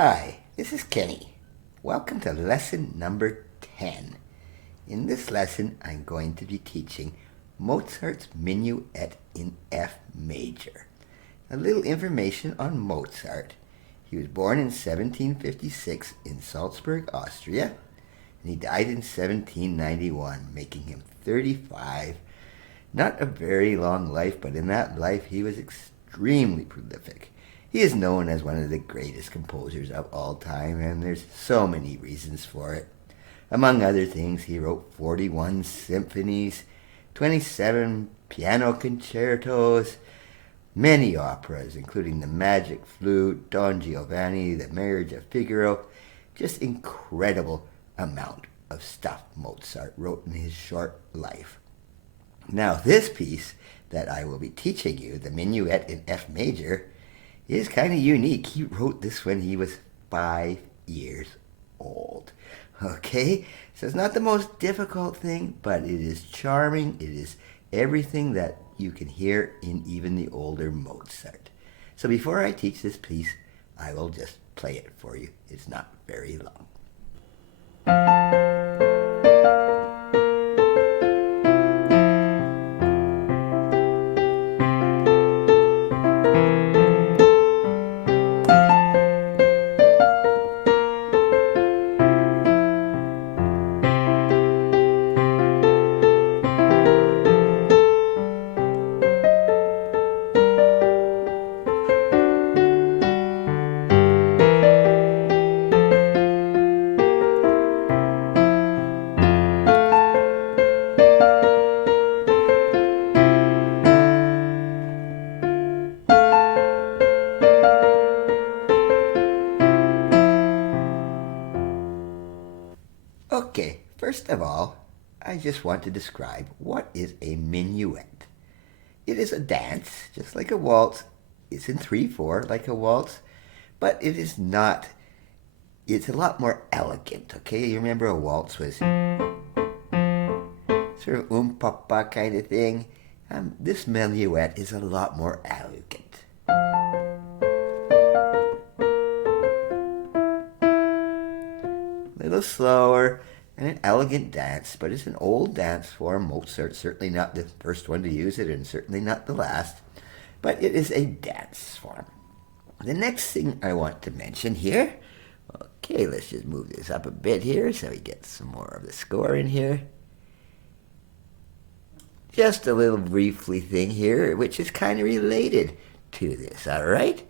Hi, this is Kenny. Welcome to lesson number 10. In this lesson, I'm going to be teaching Mozart's Minuet in F major. A little information on Mozart. He was born in 1756 in Salzburg, Austria, and he died in 1791, making him 35. Not a very long life, but in that life he was extremely prolific. He is known as one of the greatest composers of all time, and there's so many reasons for it. Among other things, he wrote 41 symphonies, 27 piano concertos, many operas, including The Magic Flute, Don Giovanni, The Marriage of Figaro. Just incredible amount of stuff Mozart wrote in his short life. Now, this piece that I will be teaching you, the Minuet in F major, is kind of unique. He wrote this when he was 5 years old. Okay? So it's not the most difficult thing, but it is charming. It is everything that you can hear in even the older Mozart. So before I teach this piece, I will just play it for you. It's not very long. Okay, first of all, I just want to describe what is a minuet. It is a dance, just like a waltz. It's in 3/4, like a waltz, but it is not. It's a lot more elegant, okay? You remember a waltz was sort of papa kind of thing. This minuet is a lot more elegant. A little slower and an elegant dance, but it's an old dance form. Mozart certainly not the first one to use it and certainly not the last, but it is a dance form. The next thing I want to mention here, okay, let's just move this up a bit here so we get some more of the score in here. Just a little briefly thing here, which is kind of related to this, all right?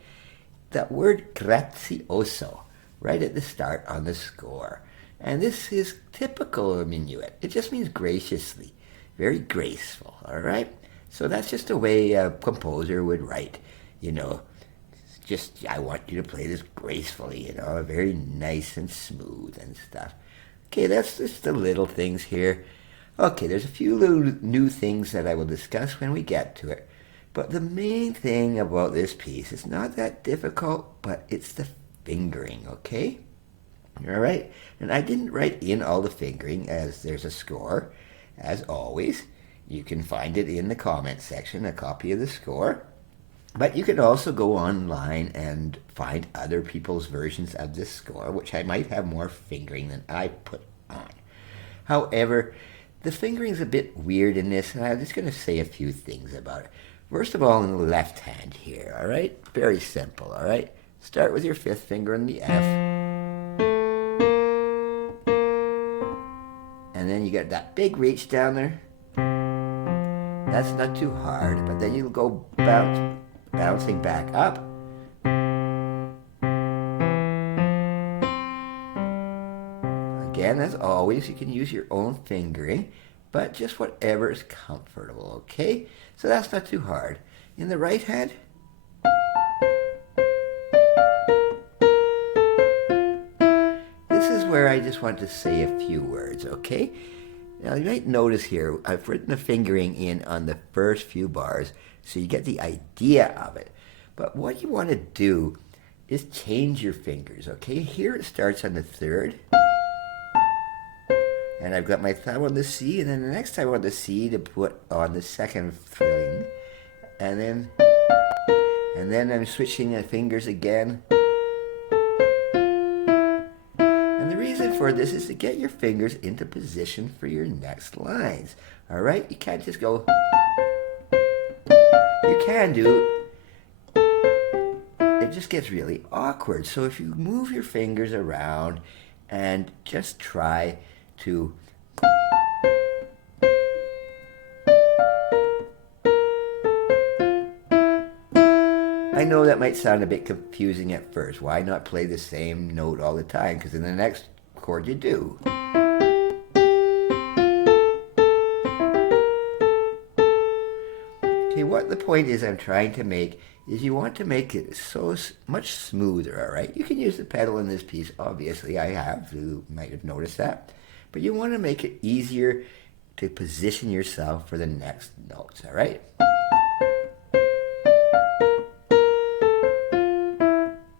That word grazioso, right at the start on the score. And this is typical of a minuet. It just means graciously, very graceful, all right? So that's just a way a composer would write, just, I want you to play this gracefully, very nice and smooth and stuff. Okay, that's just the little things here. Okay, there's a few little new things that I will discuss when we get to it. But the main thing about this piece is not that difficult, but it's the fingering, okay? All right, and I didn't write in all the fingering as there's a score, as always. You can find it in the comment section, a copy of the score. But you can also go online and find other people's versions of this score, which I might have more fingering than I put on. However, the fingering is a bit weird in this, and I'm just going to say a few things about it. First of all, in the left hand here, all right? Very simple, all right? Start with your 5th finger on the F. And then you get that big reach down there. That's not too hard, but then you'll go bouncing back up. Again, as always, you can use your own fingering, but just whatever is comfortable, okay? So that's not too hard. In the right hand, where I just want to say a few words, okay? Now you might notice here, I've written the fingering in on the first few bars, so you get the idea of it. But what you want to do is change your fingers, okay? Here it starts on the 3rd, and I've got my thumb on the C, and then the next time on the C to put on the 2nd string, and then I'm switching the fingers again. for this is to get your fingers into position for your next lines. All right? You can't just go. You can do. It just gets really awkward. So if you move your fingers around and just try to I know that might sound a bit confusing at first. Why not play the same note all the time? Because in the next chord you do. Okay, what the point is I'm trying to make is you want to make it so much smoother, all right? You can use the pedal in this piece, obviously. I have. You might have noticed that. But you want to make it easier to position yourself for the next notes, all right?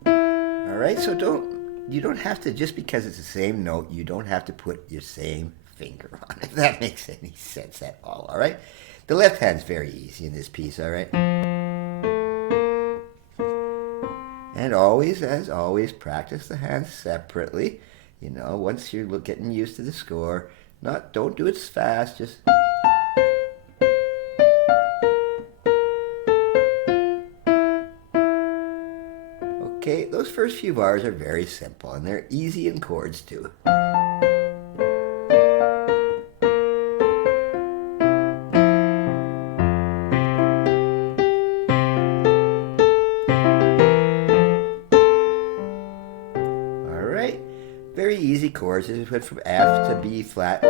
All right, so you don't have to, just because it's the same note, you don't have to put your same finger on it, if that makes any sense at all right? The left hand's very easy in this piece, all right? And always, as always, practice the hands separately. You know, once you're getting used to the score, don't do it as fast, just... Okay, those first few bars are very simple, and they're easy in chords too. Alright, very easy chords. It went from F to B flat,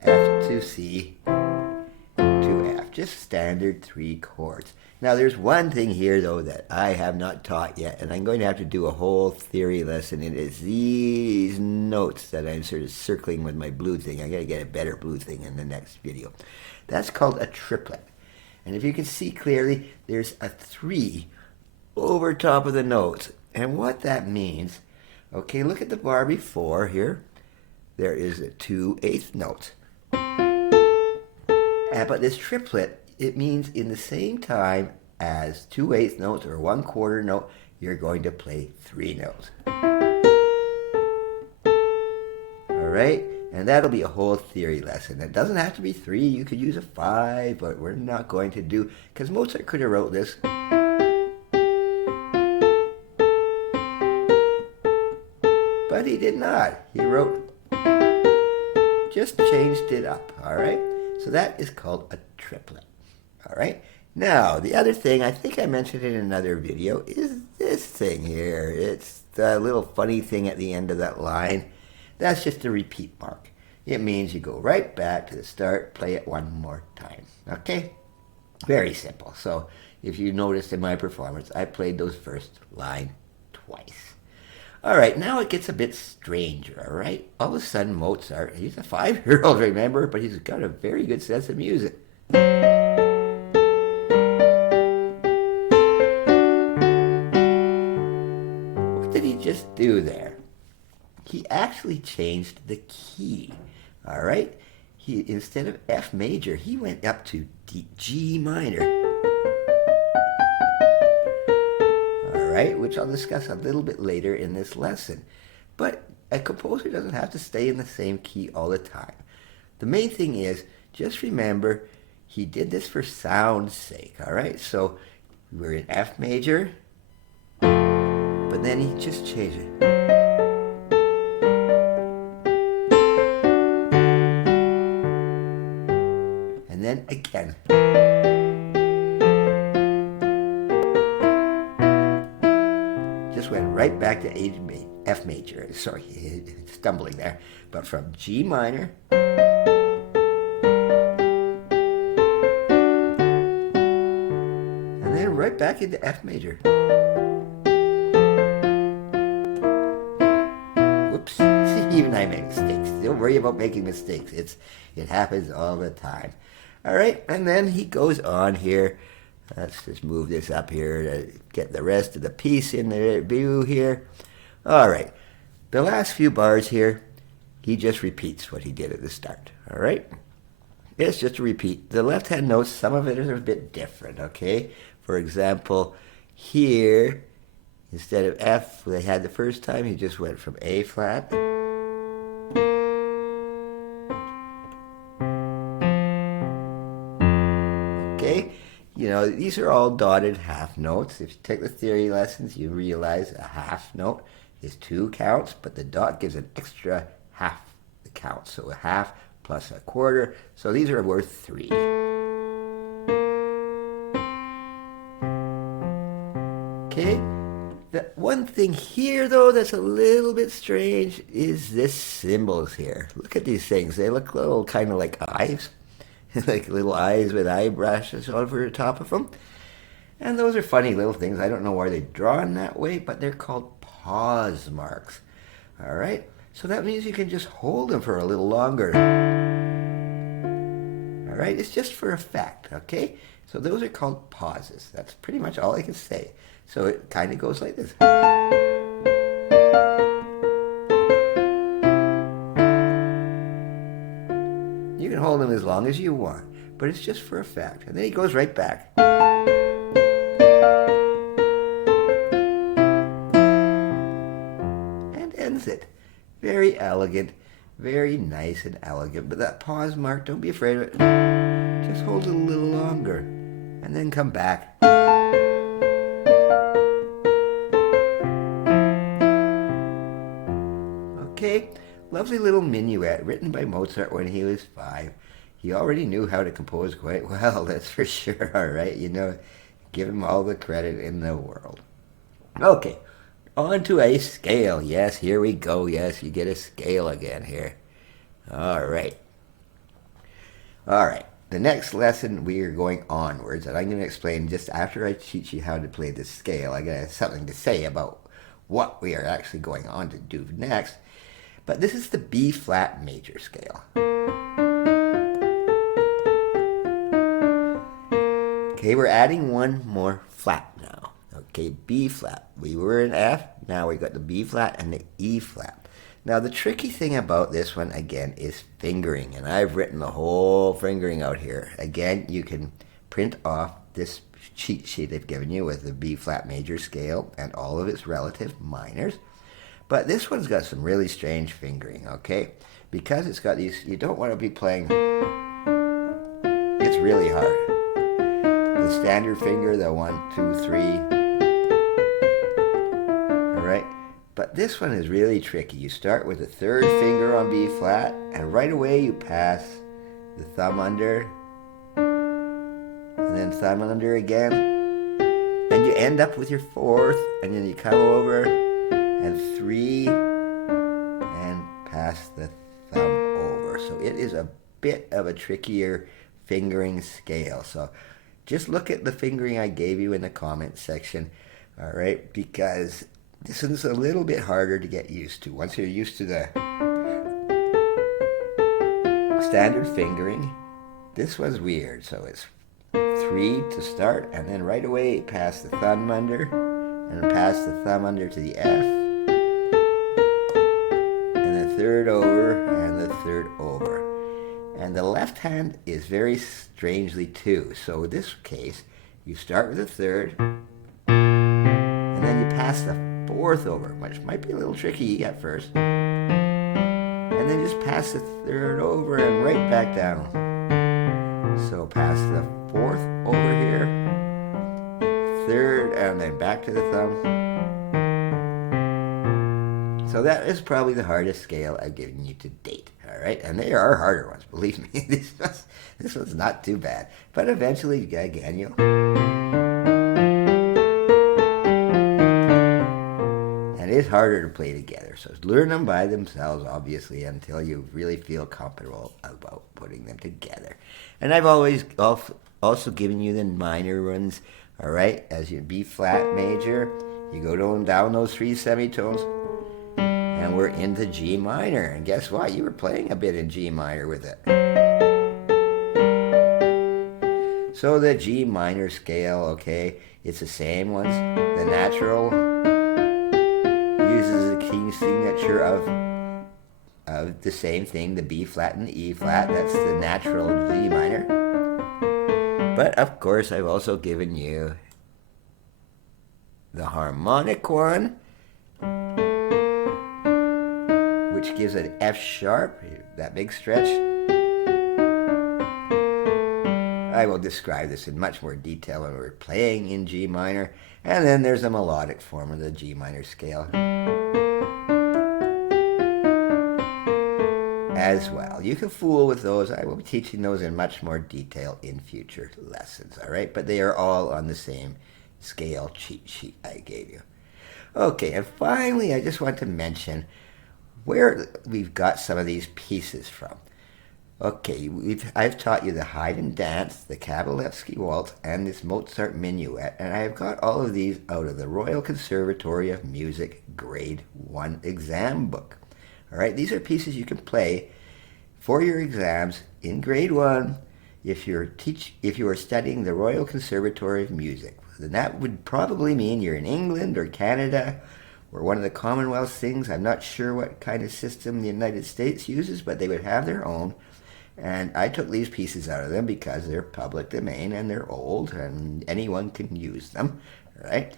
F to C to F. Just standard 3 chords. Now there's one thing here though that I have not taught yet, and I'm going to have to do a whole theory lesson. It is these notes that I'm sort of circling with my blue thing. I'm going to get a better blue thing in the next video. That's called a triplet. And if you can see clearly, there's a 3 over top of the notes. And what that means, okay, look at the bar before here. There is a 2/8 notes. But this triplet, it means in the same time as 2/8 notes or 1/4 note, you're going to play 3 notes. All right? And that'll be a whole theory lesson. It doesn't have to be 3. You could use a 5, but we're not going to do, because Mozart could have wrote this. But he did not. He wrote, just changed it up, all right? So that is called a triplet. All right. Now, the other thing, I think I mentioned in another video, is this thing here. It's the little funny thing at the end of that line. That's just a repeat mark. It means you go right back to the start, play it one more time. Okay? Very simple. So, if you noticed in my performance, I played those first line twice. All right, now it gets a bit stranger, all right? All of a sudden, Mozart, he's a 5-year-old, remember, but he's got a very good sense of music. What did he just do there? He actually changed the key, all right? Instead of F major, he went up to G minor. Right, which I'll discuss a little bit later in this lesson. But a composer doesn't have to stay in the same key all the time. The main thing is, just remember, he did this for sound's sake, all right? So we're in F major, but then he just changed it. And then again. Went right back to F major. Sorry, stumbling there. But from G minor and then right back into F major. Whoops. See, even I make mistakes. Don't worry about making mistakes. It happens all the time. All right, and then he goes on here. Let's just move this up here to get the rest of the piece in the view here. All right. The last few bars here, he just repeats what he did at the start. All right? It's just a repeat. The left-hand notes, some of it is a bit different, okay? For example, here, instead of F, they had the first time, he just went from A flat these are all dotted half notes. If you take the theory lessons, you realize a half note is 2 counts, but the dot gives an extra half the count. So a half plus a quarter. So these are worth 3. Okay. The one thing here, though, that's a little bit strange is this symbols here. Look at these things. They look little kind of like eyes. Like little eyes with eyebrushes over the top of them. And those are funny little things. I don't know why they're drawn that way, but they're called pause marks. All right? So that means you can just hold them for a little longer. All right? It's just for effect, okay? So those are called pauses. That's pretty much all I can say. So it kind of goes like this. You can hold them as long as you want, but it's just for effect. And then he goes right back. And ends it. Very elegant, very nice and elegant. But that pause mark, don't be afraid of it. Just hold it a little longer and then come back. Okay, lovely little minuet written by Mozart when he was 5. He already knew how to compose quite well, that's for sure, all right? Give him all the credit in the world. Okay, on to a scale. Yes, here we go. Yes, you get a scale again here. All right. All right, the next lesson we are going onwards, and I'm going to explain just after I teach you how to play the scale. I got something to say about what we are actually going on to do next. But this is the B flat major scale. Okay, we're adding one more flat now. Okay, B flat. We were in F, now we got the B flat and the E flat. Now the tricky thing about this one, again, is fingering. And I've written the whole fingering out here. Again, you can print off this cheat sheet they've given you with the B flat major scale and all of its relative minors. But this one's got some really strange fingering, okay? Because it's got these, you don't want to be playing, it's really hard. The standard finger, the 1, 2, 3, all right? But this one is really tricky. You start with the 3rd finger on B flat, and right away you pass the thumb under, and then thumb under again, and you end up with your 4th, and then you come over, and 3, and pass the thumb over. So it is a bit of a trickier fingering scale. So just look at the fingering I gave you in the comment section, all right? Because this one's a little bit harder to get used to. Once you're used to the standard fingering, this was weird. So it's 3 to start, and then right away pass the thumb under, and pass the thumb under to the F, 3rd over, and the 3rd over. And the left hand is very strangely too. So in this case, you start with the 3rd, and then you pass the 4th over, which might be a little tricky at first. And then just pass the 3rd over and right back down. So pass the 4th over here, 3rd, and then back to the thumb. So that is probably the hardest scale I've given you to date, all right? And there are harder ones, believe me. This one's not too bad. But eventually, again, you'll... And it is harder to play together. So learn them by themselves, obviously, until you really feel comfortable about putting them together. And I've always also given you the minor ones, all right? As you B flat major, you go down those 3 semitones, and we're into G minor. And guess what? You were playing a bit in G minor with it. So the G minor scale, okay, it's the same ones. The natural uses a key signature of the same thing, the B flat and the E flat. That's the natural G minor. But of course, I've also given you the harmonic one, which gives an F sharp, that big stretch. I will describe this in much more detail when we're playing in G minor. And then there's a melodic form of the G minor scale as well. You can fool with those. I will be teaching those in much more detail in future lessons, all right? But they are all on the same scale cheat sheet I gave you. Okay, and finally, I just want to mention where we've got some of these pieces from. Okay, I've taught you the Haydn Dance, the Kabalevsky Waltz, and this Mozart Minuet, and I have got all of these out of the Royal Conservatory of Music Grade 1 exam book. All right, these are pieces you can play for your exams in Grade 1 if you are studying the Royal Conservatory of Music. Then that would probably mean you're in England or Canada or one of the Commonwealth things. I'm not sure what kind of system the United States uses, but they would have their own. And I took these pieces out of them because they're public domain and they're old and anyone can use them, right?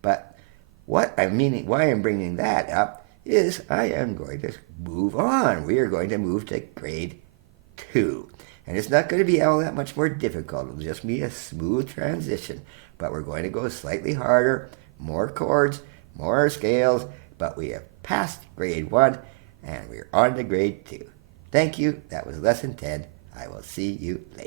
But why I'm bringing that up is I am going to move on. We are going to move to grade 2. And it's not going to be all that much more difficult. It'll just be a smooth transition. But we're going to go slightly harder, more chords, more scales. But we have passed grade 1 and we're on to grade 2. Thank you. That was lesson 10. I will see you later.